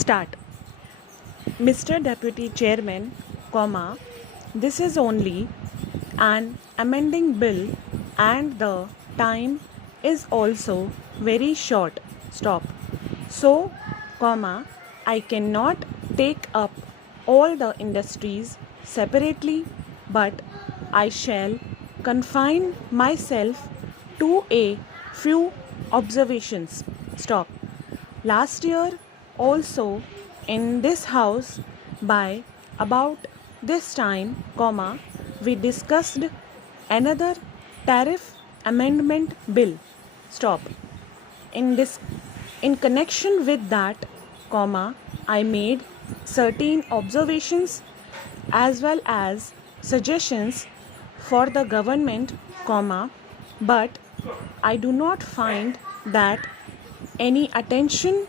Start. Mr. Deputy Chairman, this is only an amending bill and the time is also very short. Stop. So, I cannot take up all the industries separately, but I shall confine myself to a few observations. Stop. Last year, also in this house, by about this time, we discussed another tariff amendment bill. Stop. In this, in connection with that, I made certain observations as well as suggestions for the government, but I do not find that any attention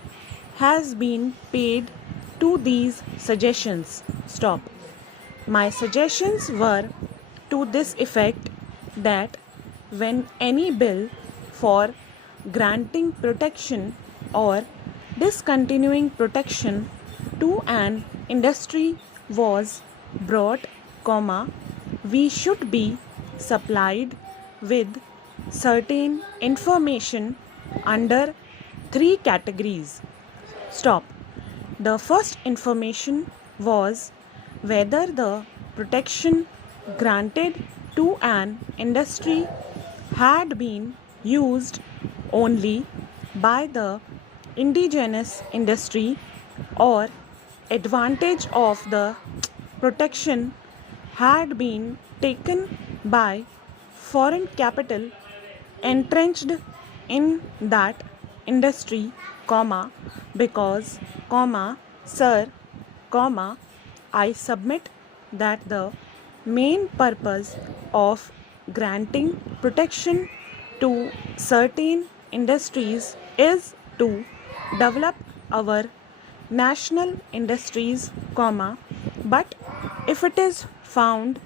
has been paid to these suggestions. Stop. My suggestions were to this effect that when any bill for granting protection or discontinuing protection to an industry was brought, we should be supplied with certain information under three categories. Stop. The first information was whether the protection granted to an industry had been used only by the indigenous industry or advantage of the protection had been taken by foreign capital entrenched in that industry, because, sir, I submit that the main purpose of granting protection to certain industries is to develop our national industries, but if it is found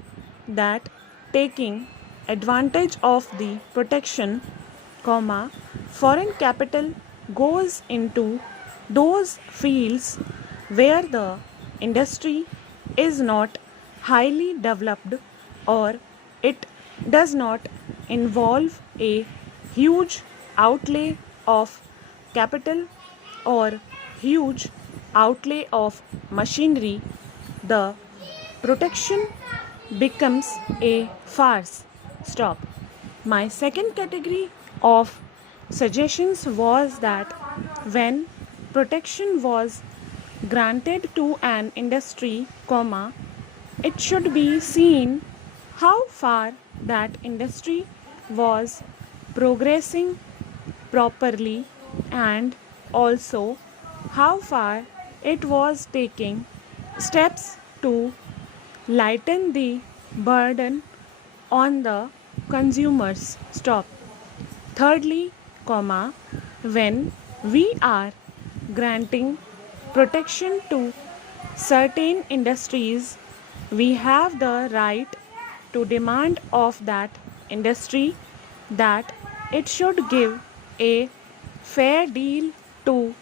that taking advantage of the protection, foreign capital goes into those fields where the industry is not highly developed or it does not involve a huge outlay of capital or huge outlay of machinery, the protection becomes a farce. Stop. My second category of suggestions was that when protection was granted to an industry, it should be seen how far that industry was progressing properly and also how far it was taking steps to lighten the burden on the consumers. Stop. Thirdly, when we are granting protection to certain industries, we have the right to demand of that industry that it should give a fair deal to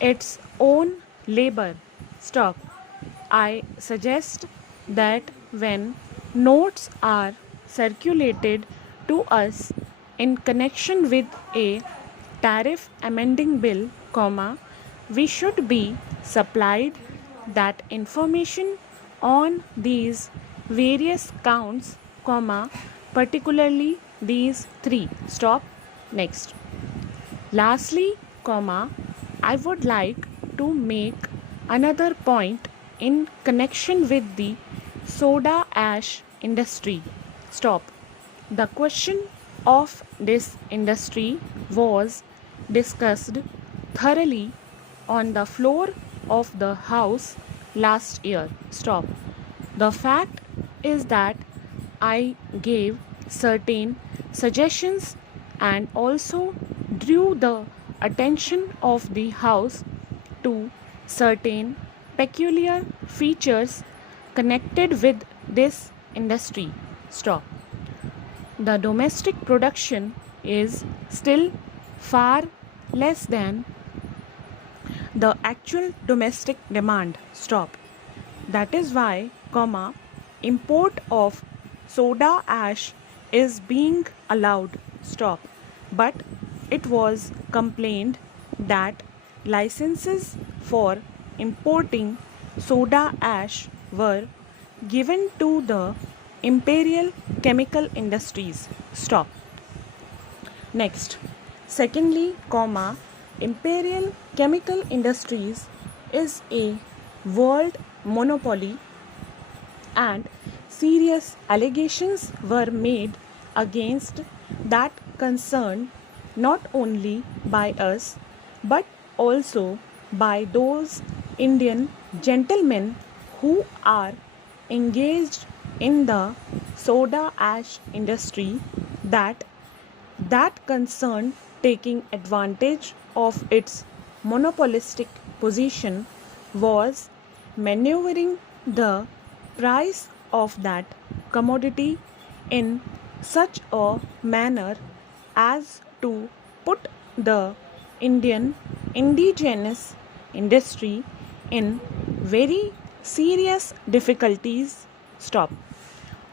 its own labor. Stop. I suggest that when notes are circulated to us in connection with a tariff amending bill, we should be supplied that information on these various counts, particularly these three. Stop. Next. Lastly, I would like to make another point in connection with the soda ash industry. Stop. The question of this industry was discussed thoroughly on the floor of the house last year. Stop. The fact is that I gave certain suggestions and also drew the attention of the house to certain peculiar features connected with this industry. Stop. The domestic production is still far less than the actual domestic demand. Stop. That is why, import of soda ash is being allowed. Stop. But it was complained that licenses for importing soda ash were given to the Imperial Chemical Industries. Stop. Next, secondly, Imperial Chemical Industries is a world monopoly and serious allegations were made against that concern not only by us but also by those Indian gentlemen who are engaged in the soda ash industry, that concern, taking advantage of its monopolistic position, was maneuvering the price of that commodity in such a manner as to put the Indian indigenous industry in very serious difficulties. Stop.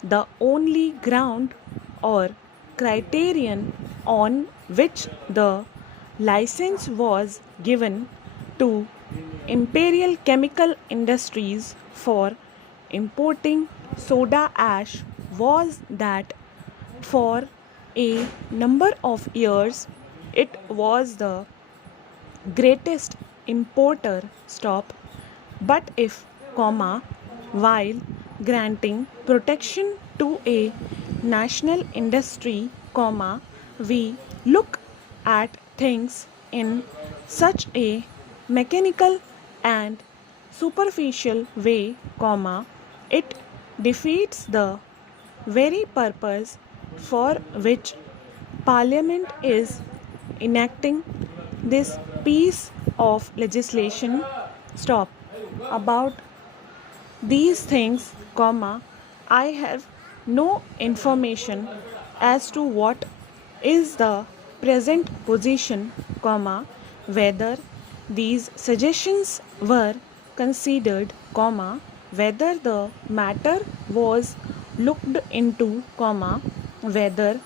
The only ground or criterion on which the license was given to Imperial Chemical Industries for importing soda ash was that for a number of years it was the greatest importer. Stop. But if, while granting protection to a national industry, we look at things in such a mechanical and superficial way, it defeats the very purpose for which Parliament is enacting this piece of legislation. Stop. About these things, I have no information as to what is the present position, whether these suggestions were considered, whether the matter was looked into, whether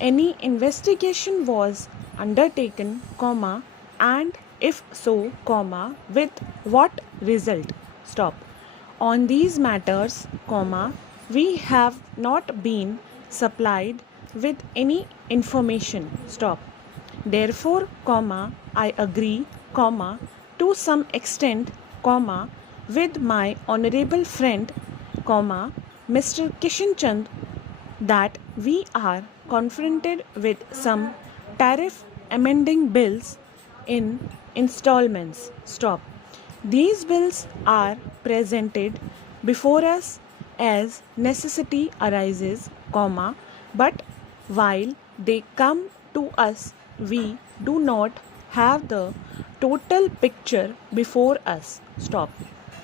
any investigation was undertaken, and if so, with what result. Stop. On these matters, we have not been supplied with any information. Stop. Therefore, I agree, to some extent, with my honorable friend, Mr. Kishan Chand, that we are confronted with some tariff amending bills in installments. Stop. These bills are presented before us as necessity arises, but while they come to us, we do not have the total picture before us. Stop.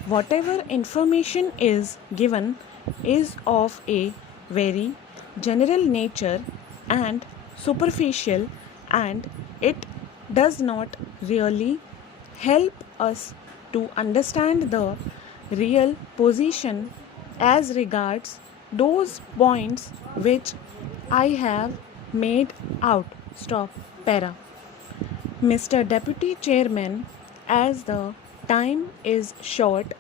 Whatever information is given is of a very general nature and superficial, and it does not really help us to understand the real position as regards those points which I have made out. Stop. Para. Mr. Deputy Chairman, as the time is short,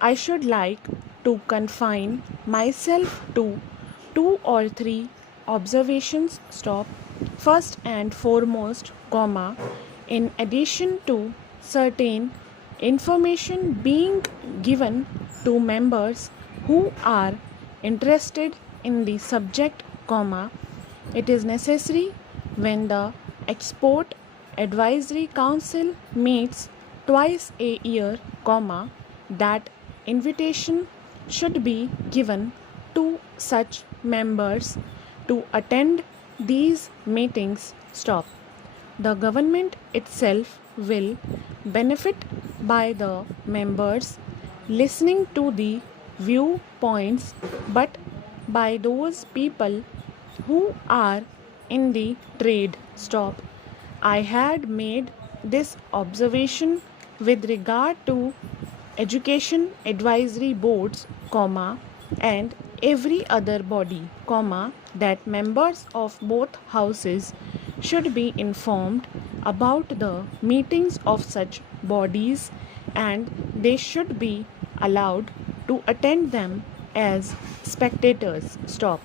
I should like to confine myself to two or three observations. Stop. First and foremost, in addition to certain information being given to members who are interested in the subject, it is necessary when the Export Advisory Council meets twice a year, that invitation should be given to such members to attend these meetings. Stop. The government itself will benefit by the members listening to the viewpoints, but by those people who are in the trade. Stop. I had made this observation with regard to education advisory boards, comma, and every other body, comma, that members of both houses should be informed about the meetings of such bodies and they should be allowed to attend them as spectators. Stop.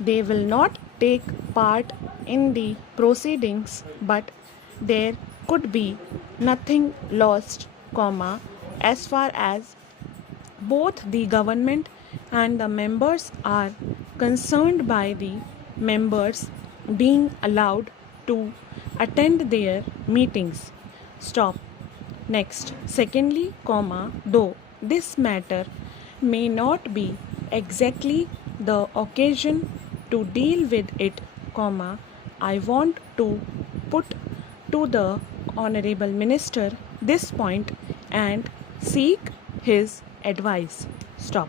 They will not take part in the proceedings, but there could be nothing lost, comma, as far as both the government and the members are concerned by the members being allowed to attend their meetings. Stop. Next, secondly, comma, though this matter may not be exactly the occasion to deal with it, comma, I want to put to the Honorable Minister this point and seek his advice. Stop.